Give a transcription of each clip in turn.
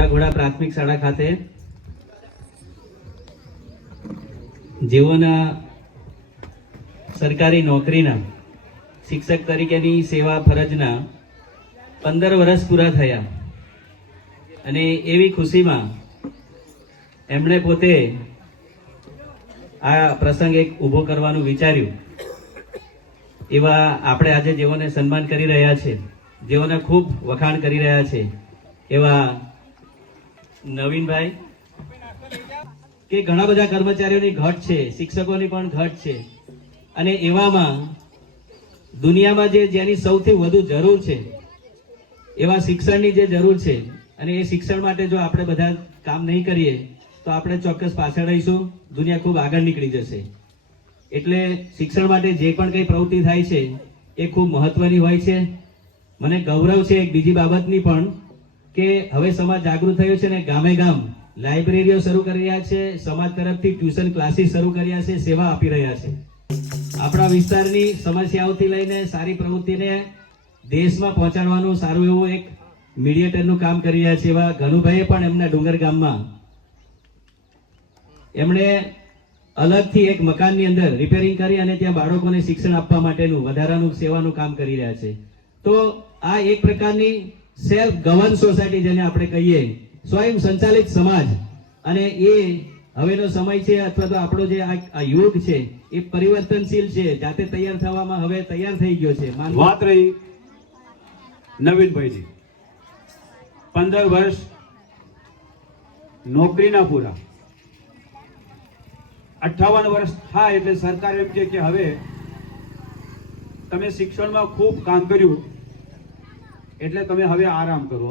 મોટા ઘોડા પ્રાથમિક શાળા ખાતે જેઓના સરકારી નોકરીના શિક્ષક તરીકેની સેવા ફરજના 15 વર્ષ પૂરા થયા અને એવી ખુશીમાં એમણે પોતે આ પ્રસંગ એક ઊભો કરવાનું વિચાર્યું. એવા આપણે આજે જેઓને સન્માન કરી રહ્યા છે, જેઓને ખૂબ વખાણ કરી રહ્યા છે, એવા નવીનભાઈ કે ઘણા બધા કર્મચારીઓની ઘટ છે, શિક્ષકોની પણ ઘટ છે અને એવામાં દુનિયામાં જેની સૌથી વધુ જરૂર છે એવા શિક્ષણની જે જરૂર છે અને એ શિક્ષણ માટે જો આપણે બધા કામ નહીં કરીએ તો આપણે ચોક્કસ પાછળ રહીશું, દુનિયા ખૂબ આગળ નીકળી જશે. એટલે શિક્ષણ માટે જે પણ કંઈ પ્રવૃત્તિ થાય છે એ ખૂબ મહત્વની હોય છે. મને ગૌરવ છે એક બીજી બાબતની પણ કે હવે સમાજ જાગૃત થયો છે ને ગામે ગામ લાઇબ્રેરીઓ શરૂ કરી રહ્યા છે, સમાજ તરફથી ટ્યુશન ક્લાસીસ શરૂ કર્યા છે, સેવા આપી રહ્યા છે. આપણા વિસ્તારની સમસ્યાઓથી લઈને સારી પ્રવૃત્તિને દેશમાં પહોંચાડવાનું સારું એવું એક મીડિયેટરનું કામ કરી રહ્યા છે. એવા ઘનુભાઈએ પણ એમના ડુંગર ગામમાં એમણે અલગથી એક મકાનની અંદર રિપેરિંગ કરી અને ત્યાં બાળકોને શિક્ષણ આપવા માટેનું વધારાનું સેવાનું કામ કરી રહ્યા છે. તો આ એક પ્રકારની સેલ્ફ ગવર્ન સોસાયટી જેને આપણે કહીએ, સ્વયં સંચાલિત સમાજ, અને એ હવેનો સમય છે અથવા તો આપણો જે આ યુગ છે એ પરિવર્તનશીલ છે, જાતે તૈયાર થવામાં હવે તૈયાર થઈ ગયો છે. વાત રહી નવીનભાઈજી, 15 વર્ષ નોકરીના પૂરા, 58 વર્ષ થાય એટલે સરકાર એમ કે હવે તમે શિક્ષણમાં ખૂબ કામ કર્યું એટલે તમે હવે આરામ કરો,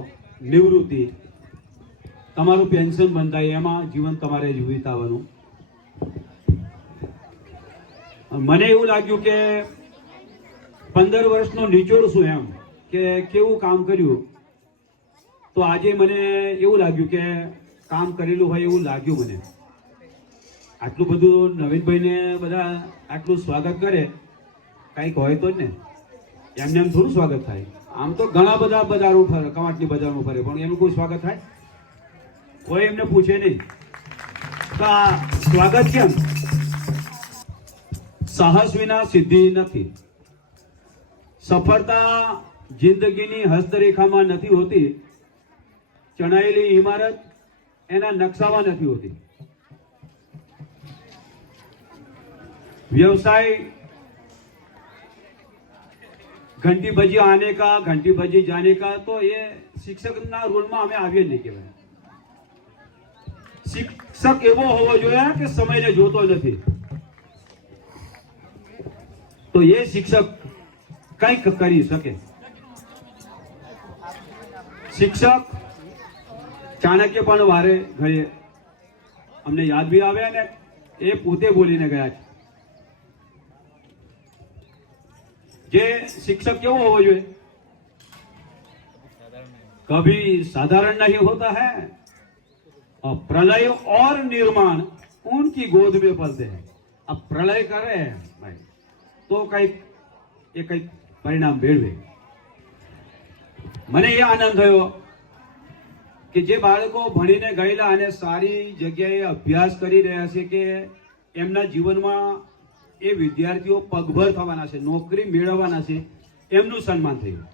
નિવૃત્તિ, તમારું પેન્શન બંધાય, એમાં જીવન તમારે વિતાવવાનું. મને એવું લાગ્યું કે 15 વર્ષનો નિચોડ શું એમ કે કેવું કામ કર્યું, તો આજે મને એવું લાગ્યું કે કામ કરેલું હોય એવું લાગ્યું મને. આટલું બધું નવીનભાઈને બધા આટલું સ્વાગત કરે, કંઈક હોય તો જ ને, એમને એમ થોડું સ્વાગત થાય. આમ તો ઘણા બધા બજારો ફરે, કવાંટની બજારમાં ફરે, પણ એનું કોઈ સ્વાગત થાય? કોઈ એમને પૂછે નહીં તો આ સ્વાગત કેમ? સાહસ વિના સિદ્ધિ નથી. સફળતા જિંદગીની હસ્તરેખામાં નથી હોતી, ચણાયેલી ઇમારત એના નકશામાં નથી હોતી. व्यवसाय घंटी बजी आने का, घंटी बजी जाने का, तो ये शिक्षक ना रोल में हमें आविए नहीं के भाई. शिक्षक एवो होवो જોઈએ કે સમયને જોતો નથી, તો એ શિક્ષક કંઈક કરી શકે. શિક્ષક ચાણક્ય પણ વારે ઘડીએ અમને યાદ બી આવે અને એ પોતે બોલીને ગયા છે. જે शिक्षक કેવો હોવો જોઈએ? कभी साधारण नहीं होता है, और प्रलय और निर्माण उनकी गोद में पलते हैं. अब प्रलय करे भाई तो कई परिणाम મેળવે. મને એ આનંદ થયો કે જે બાળકો ભણીને ગયેલા અને સારી જગ્યાએ અભ્યાસ કરી રહ્યા છે કે એમના જીવનમાં એ વિદ્યાર્થીઓ પગભર થવાના છે, નોકરી મેળવવાના છે, એમનું સન્માન થયું.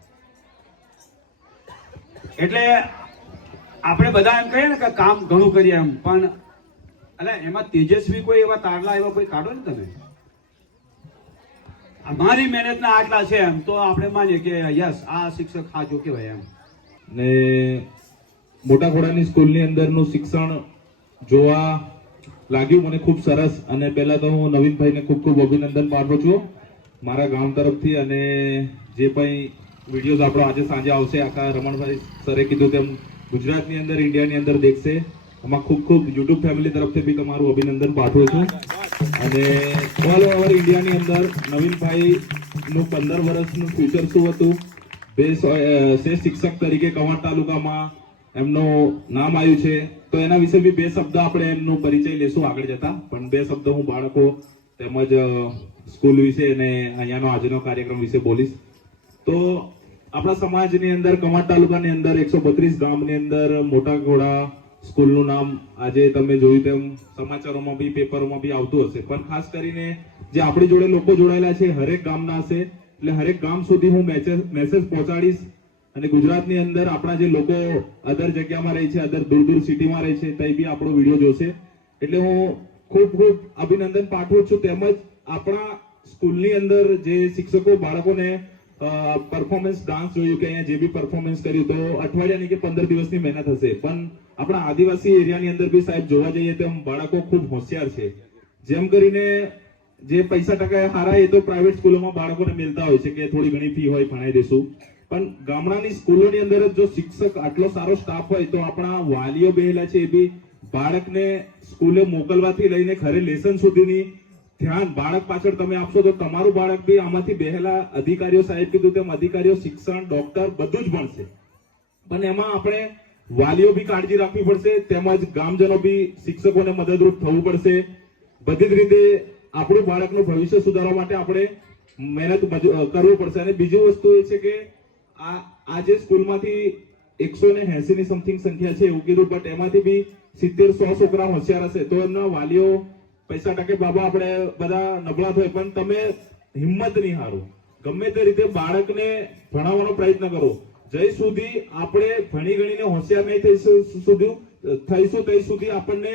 એટલે આપણે બધા એમ કહીએ ને કે કામ ઘણું કરીએ એમ, પણ એટલે એમાં તેજસ્વી કોઈ એવા તારલા એવા કોઈ કાઢો ને તમે. અમારી મહેનતના આટલા છે એમ તો આપણે માનીએ કે યસ આ શિક્ષક સાચો કહેવાય એમ. ને મોટા ઘોડાની સ્કૂલની અંદરનું શિક્ષણ જોવા લાગ્યું મને ખૂબ સરસ. અને પહેલા તો હું નવીનભાઈને ખૂબ ખૂબ અભિનંદન પાઠવું છું મારા ગામ તરફથી. અને જે કંઈ વિડીયોઝ આપણો આજે સાંજે આવશે, આખા રમણભાઈ સરે કીધું તેમ ગુજરાતની અંદર, ઇન્ડિયાની અંદર દેખશે. આમાં ખૂબ ખૂબ યુટ્યુબ ફેમિલી તરફથી બી તમારું અભિનંદન પાઠવું છું. અને ઓલ ઓવર ઇન્ડિયાની અંદર નવીનભાઈનું 15 વર્ષનું ફ્યુચર શું હતું, શ્રેષ્ઠ શિક્ષક તરીકે કવાંટ તાલુકામાં એમનું નામ આવ્યું છે, તો એના વિશે બી 2 શબ્દ આપણે એમનો પરિચય લેશું આગળ જતા. પણ 2 શબ્દ હું બાળકો તેમજ સ્કૂલ વિશે અને અહીંયાનો આજનો કાર્યક્રમ વિશે બોલીશ. તો આપણા સમાજની અંદર કમાડ તાલુકાની અંદર 132 ગામની અંદર મોટા ઘોડા સ્કૂલનું નામ આજે તમે જોયું તેમ સમાચારોમાં બી પેપરોમાં બી આવતું હશે, પણ ખાસ કરીને જે આપણી જોડે લોકો જોડાયેલા છે હરેક ગામના હશે, એટલે હરેક ગામ સુધી હું મેસેજ પહોંચાડીશ. અને ગુજરાતની અંદર આપણા જે લોકો અધર જગ્યામાં રહે છે, અધર દૂર સિટીમાં રહે છે, તે બી આપણો વિડીયો જોશે. એટલે હું ખૂબ અભિનંદન પાઠવું છું. તેમજ આપણા સ્કૂલની અંદર જે શિક્ષકો બાળકોને પરફોર્મન્સ ડાન્સ જોયું કે અહીંયા જે બી પરફોર્મન્સ કર્યું તો અઠવાડિયાની કે 15 દિવસની મહેનત હશે, પણ આપણા આદિવાસી એરિયાની અંદર બી સાહેબ જોવા જઈએ તો બાળકો ખૂબ હોશિયાર છે. જેમ કરીને જે પૈસા ટકા હારા એ તો પ્રાઇવેટ સ્કૂલોમાં બાળકોને મળતા હોય છે કે થોડી ઘણી ફી હોય ભણાઈ દેશું, પણ ગામડાની સ્કૂલોની અંદર જો શિક્ષક આટલો સારો સ્ટાફ હોય તો આપણા વાલીઓ બેહેલા છે એ બી બાળકને સ્કૂલે મોકલવાથી લઈને ઘરે લેસન સુધીની ધ્યાન બાળક પાછળ તમે આપશો તો તમારું બાળક બી આમાંથી બેહેલા અધિકારીઓ સાહેબ કીધું તેમ અધિકારીઓ શિક્ષણ ડોક્ટર બધું જ ભણશે. પણ એમાં આપણે વાલીઓ બી કાળજી રાખવી પડશે, તેમજ ગામજનો બી શિક્ષકોને મદદરૂપ થવું પડશે. બધી જ રીતે આપણું બાળકનું ભવિષ્ય સુધારવા માટે આપણે મહેનત કરવું પડશે. અને બીજી વસ્તુ એ છે કે આ જે સ્કૂલમાંથી 180 ની સમથિંગ સંખ્યા છે એવું કીધું, બટ એમાંથી બી 70-100 છોકરા હોશિયાર હશે તો એમના વાલીઓ પૈસા ટકે બાબા આપણે બધા નબળા થાય, પણ તમે હિંમત નહીં હારો, ગમે તે રીતે બાળકને ભણાવવાનો પ્રયત્ન કરો. જય સુધી આપણે ભણી ગણીને હોશિયાર નહીં થઈશું ત્યાં સુધી આપણને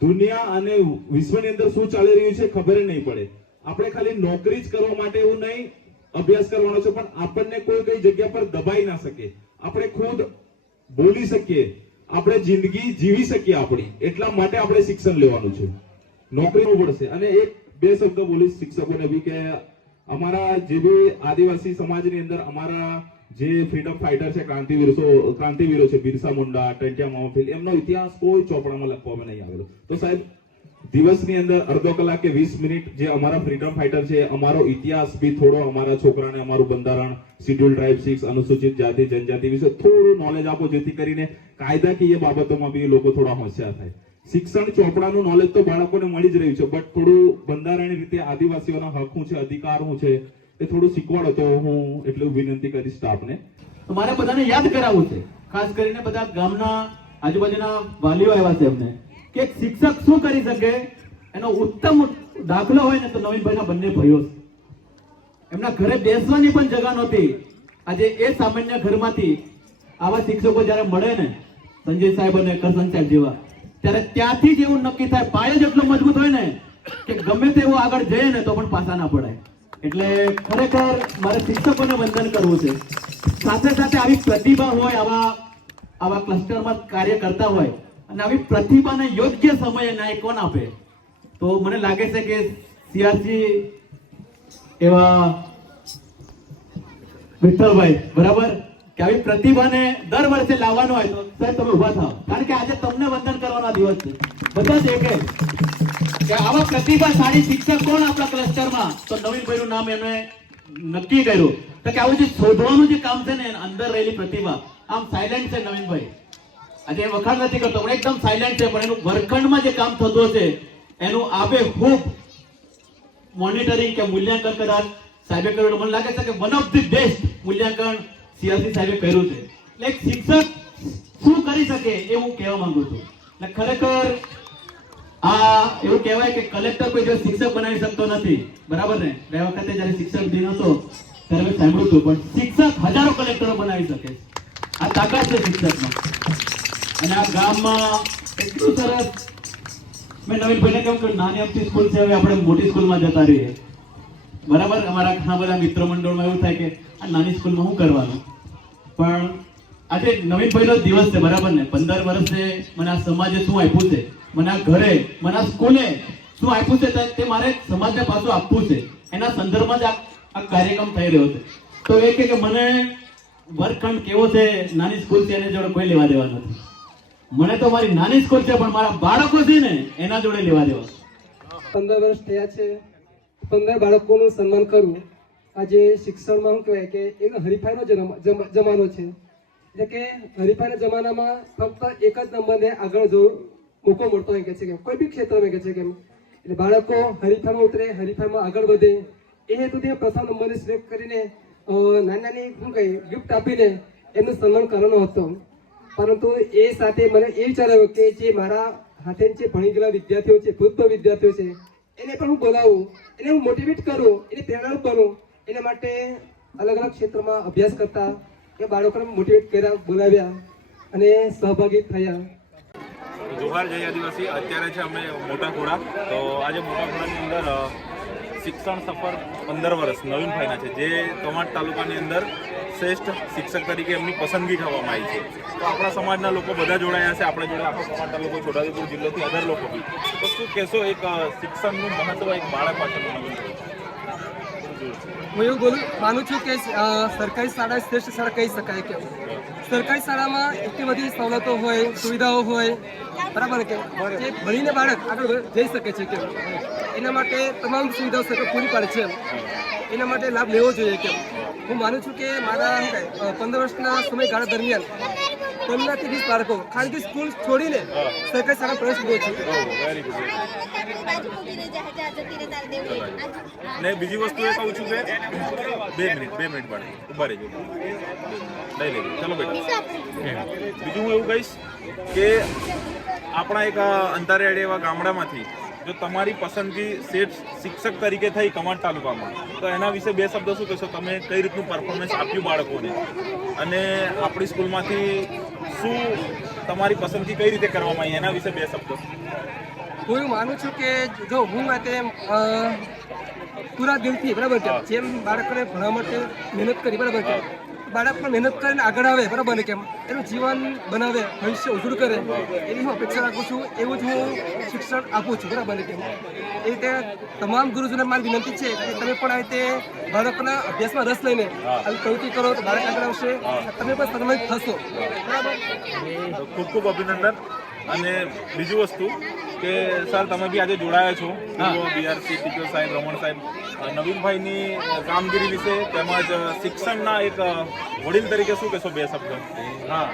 દુનિયા અને વિશ્વની અંદર શું ચાલી રહ્યું છે ખબર નહીં પડે. આપણે ખાલી નોકરી જ કરવા માટે એવું નહીં અભ્યાસ કરવાનો છે, પણ આપણને કોઈ કઈ જગ્યા પર દબાઈ ના શકે, આપણે ખુદ બોલી શકીએ, આપણે જિંદગી જીવી શકીએ આપણી, એટલા માટે આપણે શિક્ષણ લેવાનું છે, નોકરી ન પડશે. અને એક બે શબ્દ બોલીશ શિક્ષકોને બી કે અમારા જે બી આદિવાસી સમાજની અંદર અમારા જે ફ્રીડમ ફાઇટર છે, ક્રાંતિવીરો છે, બિરસા મુંડા, ટંટિયા મામા, એમનો ઇતિહાસ કોઈ ચોપડામાં લખવામાં નહીં આવેલો. તો સાહેબ દિવસની અંદર અડધો કલાક કે 20 મિનિટ જે અમારા ફ્રીડમ ફાઇટર છે અમારો ઇતિહાસ બી થોડો અમારા છોકરાને અમારું બંધારણ, શિડ્યુલ ટ્રાઇબ 6, અનુસૂચિત જાતિ જનજાતિ વિશે થોડું નોલેજ આપો, જેથી કરીને કાયદાકીય બાબતોમાં બી લોકો થોડા હોશિયાર થાય. શિક્ષણ ચોપડાનું નોલેજ તો બાળકોને મળી જ રહ્યું છે, બટ થોડું બંધારણીય રીતે આદિવાસીઓના હક શું છે, અધિકાર શું છે એ થોડું શીખવાડો તો હું એટલું વિનંતી કરીશ સ્ટાફને. તો મારે બધાને યાદ કરાવવું છે, ખાસ કરીને બધા ગામના આજુબાજુના વાલીઓ આવ્યા છે એમને, કે એક શિક્ષક શું કરી શકે એનો ઉત્તમ દાખલો હોય ને તો નવીનભાઈના બંને ભાઈઓ છે. એમના ઘરે બેસવાની પણ જગા નહોતી. આજે એ સામાન્ય ઘરમાંથી આવા શિક્ષકો જયારે મળે ને, સંજય સાહેબ અને કરશન સાહેબ જેવા, ત્યારે ત્યાંથી જ એવું નક્કી થાય, પાયો જેટલો મજબૂત હોય ને કે ગમે તેવું આગળ જઈએ ને તો પણ પાછા ના પડાય. એટલે ખરેખર મારે શિક્ષકોને વંદન કરવું છે. સાથે સાથે આવી પ્રતિભા હોય, આવા ક્લસ્ટરમાં કાર્ય કરતા હોય અને આવી પ્રતિભાને યોગ્ય સમયે ન્યાય કોણ આપે, તો મને લાગે છે કે સીઆરસી એવા વિઠ્ઠલભાઈ બરાબર કે આવી પ્રતિભાને દર વર્ષે લાવવાનો હોય તો સાહેબ તમે ઉભા થાવ, કારણ કે આજે તમને વંદન કરવાનો દિવસ છે. બધા જ એક કે આવા પ્રતિભાશાળી શિક્ષક કોણ આપણા ક્લસ્ટરમાં, તો નવીનભાઈનું નામ એમણે નક્કી કર્યું તો કે આવું જે શોધવાનું જે કામ છે ને અંદર રહેલી પ્રતિભા, આમ સાયલેન્ટ છે નવીનભાઈ, આજે વખાણ નથી કરતો પણ એકદમ સાયલેન્ટ છે, પણ એનું વર્ગખંડમાં જે કામ થતું છે એનું આપે ખૂબ મોનિટરિંગ કે મૂલ્યાંકન કદાચ સાહેબે કર્યું. મને લાગે છે કે વન ઓફ ધી બેસ્ટ મૂલ્યાંકન સીઆરસી સાહેબે કર્યું છે. એટલે એક શિક્ષક શું કરી શકે એ હું કહેવા માંગુ છું. એટલે ખરેખર એવું કહેવાય કે કલેક્ટર કોઈ દિવસ શિક્ષક બનાવી શકતો નથી, બરાબર ને? ગયા વખતે જયારે શિક્ષક દિન હતો ત્યારે મેં સાંભળ્યું હતું, પણ શિક્ષક હજારો કલેક્ટરો બનાવી શકે. આ તાકાત છે શિક્ષકમાં. અને આ ગામમાં એટલું સરસ, મેં નવીનભાઈને કહ્યું કે નાની અમથી સ્કૂલ છે, હવે આપણે મોટી સ્કૂલમાં જતા રહીએ, બરાબર? અમારા ઘણા બધા મિત્ર મંડળમાં એવું થાય કે આ નાની સ્કૂલમાં શું કરવાનું, પણ આજે નવીનભાઈનો દિવસ છે, બરાબર ને? 15 વર્ષે મને આ સમાજે શું આપ્યું છે, મને આ ઘરે, મને આ સ્કૂલે શું આપ્યું છે, તે મારે સમાજને પાછું આપવું છે. એના સંદર્ભમાં જ આ કાર્યક્રમ થઈ રહ્યો છે. તો એ કે મને વર્ગખંડ કેવો છે, નાની સ્કૂલ છે, એની જોડે કોઈ લેવા દેવા નથી. મને તો મારી નાની સ્કૂલ છે, પણ મારા બાળકો છે ને એના જોડે લેવા દેવા. 15 વર્ષ થયા છે, 15 બાળકોનું સન્માન કરવું. આજે શિક્ષણમાં શું કહેવાય કે એક હરીફાઈનો જમાનો છે, એટલે કે હરીફાઈના જમાનામાં ફક્ત એક જ નંબરને આગળ જવો મોકો મળતો હોય કે છે, કે કોઈ બી ક્ષેત્રમાં કે છે, કેમ એટલે બાળકો હરીફાઈમાં ઉતરે, હરીફાઈમાં આગળ વધે, એ હેતુથી પ્રથમ નંબરને સિલેક્ટ કરીને નાની નાની શું કહે ગિફ્ટ આપીને એમનું સન્માન કરવાનો હતો. પરંતુ એ સાથે મને એ વિચાર આવ્યો કે જે મારા હાથે જે ભણી ગયેલા વિદ્યાર્થીઓ છે, ભૂતપૂર્વ વિદ્યાર્થીઓ છે, એને પણ હું બોલાવું, એને હું મોટિવેટ કરું, એને પ્રેરણારૂપ બનું. એના માટે અલગ અલગ ક્ષેત્રમાં અભ્યાસ કરતા એ બાળકોને મોટિવેટ કર્યા, બોલાવ્યા અને સહભાગી થયા. જોહાર જય આદિવાસી. અત્યારે છે અમે મોટા ખોડા. તો આજે મોટા ખોડાની અંદર શિક્ષણ સફર 15 વર્ષ નવીનભાઈના છે, જે કવાંટ તાલુકાની અંદર શ્રેષ્ઠ શિક્ષક તરીકે એમની પસંદગી કરવામાં આવી છે. તો આપણા સમાજના લોકો બધા જોડાયા છે આપણા જોડે, આપણો કવાંટ તાલુકો, છોટાઉદેપુર જિલ્લોથી અધર લોકો બી. તો શું કહેશો એક શિક્ષણનું મહત્વ એક બાળક પાછળનું નવીન? હું એવું માનું છું કે સરકારી શાળા શ્રેષ્ઠ શાળા કહી શકાય. કે સરકારી શાળામાં એટલી બધી સવલતો હોય, સુવિધાઓ હોય, બરાબર કે જે ભણીને બાળક આગળ જઈ શકે છે. કે એના માટે તમામ સુવિધાઓ સરકાર પૂરી પાડે છે. એના માટે લાભ લેવો જોઈએ. કે હું માનું છું કે મારા 15 વર્ષના સમયગાળા દરમિયાન 15 થી 20 બાળકો ખાનગી સ્કૂલ છોડીને સરકારી શાળા પ્રવેશ લીધો છે. ને બીજી વસ્તુ એ કહું છું કે 2 મિનિટ બાળક ઉભા રહેજો, લઈ લેજો, ચલો બેટા. બીજું હું એવું કહીશ કે આપણા એક અંતરિયાળ એવા ગામડામાંથી જો તમારી પસંદગી શિક્ષક તરીકે થઈ કવાંટ તાલુકામાં, તો એના વિશે 2 શબ્દ શું કહેશો? તમે કઈ રીતનું પરફોર્મન્સ આપ્યું બાળકોને, અને આપણી સ્કૂલમાંથી શું તમારી પસંદગી કઈ રીતે કરવામાં આવી, એના વિશે 2 શબ્દો. હું એવું માનું છું કે જો હું માટે પૂરા દિલથી, બરાબર કે જેમ બાળકોને ભણવા માટે મહેનત કરી, બરાબર કે બાળક પણ મહેનત કરીને આગળ આવે, બરાબર ને, કેમ એનું જીવન બનાવે, ભવિષ્ય ઉજળું કરે, એની હું અપેક્ષા રાખું છું. એવું જ હું શિક્ષણ આપું છું, બરાબર ને, કેમ એ રીતે તમામ ગુરુજોને મારી વિનંતી છે કે તમે પણ આ રીતે બાળકોના અભ્યાસમાં રસ લઈને આવી પ્રવૃત્તિ કરો તો બાળક આગળ આવશે, તમે પણ સન્માનિત થશો. બરાબર. ખૂબ ખૂબ અભિનંદન. અને બીજી વસ્તુ કે સર તમે બી આજે જોડાયા છો, બીઆરસી ટીચર સાહેબ, રમણ સાહેબ, નવીનભાઈની કામગીરી વિશે તેમજ શિક્ષણના એક વડીલ તરીકે શું કહેશો? 2 શબ્દ. હા,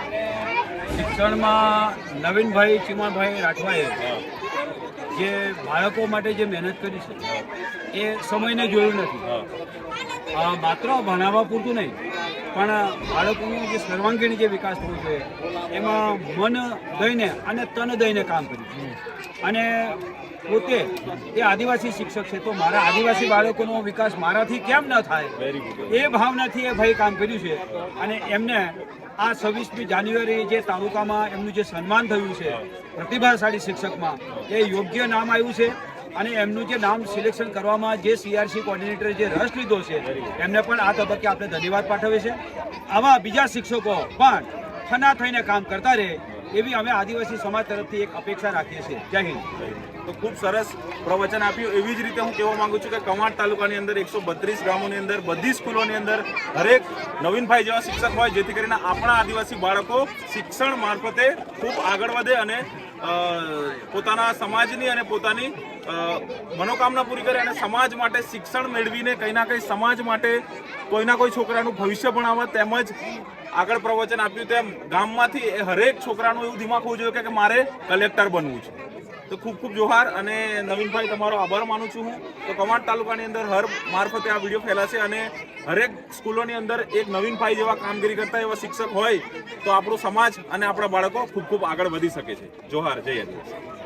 શિક્ષણમાં નવીનભાઈ ચીમાભાઈ રાઠવાએ જે બાળકો માટે જે મહેનત કરી છે એ સમયને જોયું નથી. માત્ર ભણાવવા પૂરતું નહીં, પણ બાળકોનો જે સર્વાંગીણ જે વિકાસ થવો જોઈએ એમાં મન દઈને અને તન દઈને કામ કર્યું. અને પોતે એ આદિવાસી શિક્ષક છે, તો મારા આદિવાસી બાળકોનો વિકાસ મારાથી કેમ ન થાય એ ભાવનાથી એ ભાઈ કામ કર્યું છે. અને એમને આ 26મી જાન્યુઆરી જે તાલુકામાં એમનું જે સન્માન થયું છે પ્રતિભાશાળી શિક્ષકમાં, એ યોગ્ય નામ આવ્યું છે. અને એમનું જે નામ સિલેક્શન કરવામાં જે CRC કોર્ડિનેટરે જે રસ લીધો છે એમને પણ આ તબક્કે આપણે ધન્યવાદ પાઠવીએ છીએ. આવા બીજા શિક્ષકો પણ ખના થઈને કામ કરતા રહે એવી અમે આદિવાસી સમાજ તરફથી એક અપેક્ષા રાખીએ છીએ. જય હિન્દ. તો ખૂબ સરસ પ્રવચન આપ્યું. એવી જ રીતે હું કહેવા માંગુ છું કે કવાંટ તાલુકાની અંદર 132 ગામોની અંદર બધી સ્કૂલોની અંદર હરેક નવીનભાઈ જેવા શિક્ષક હોય, જેથી કરીને આપણા આદિવાસી બાળકો શિક્ષણ મારફતે ખૂબ આગળ વધે અને પોતાના સમાજની અને પોતાની મનોકામના પૂરી કરે અને સમાજ માટે શિક્ષણ મેળવીને કંઈ ના કંઈ સમાજ માટે કોઈના કોઈ છોકરાનું ભવિષ્ય ભણાવવા, તેમજ આગળ પ્રવચન આપ્યું તેમ ગામમાંથી એ હરેક છોકરાનું એવું દિમાગ હોવું જોઈએ કે મારે કલેક્ટર બનવું છે. તો ખૂબ ખૂબ જોહાર. અને નવીનભાઈ તમારો આભાર માનું છું હું. તો કવાંટ તાલુકાની અંદર હર મારફતે આ વિડીયો ફેલાશે અને હરેક સ્કૂલોની અંદર એક નવીનભાઈ જેવા કામગીરી કરતા એવા શિક્ષક હોય તો આપણો સમાજ અને આપણા બાળકો ખૂબ ખૂબ આગળ વધી શકે છે. જોહાર. જય આદિવાસી.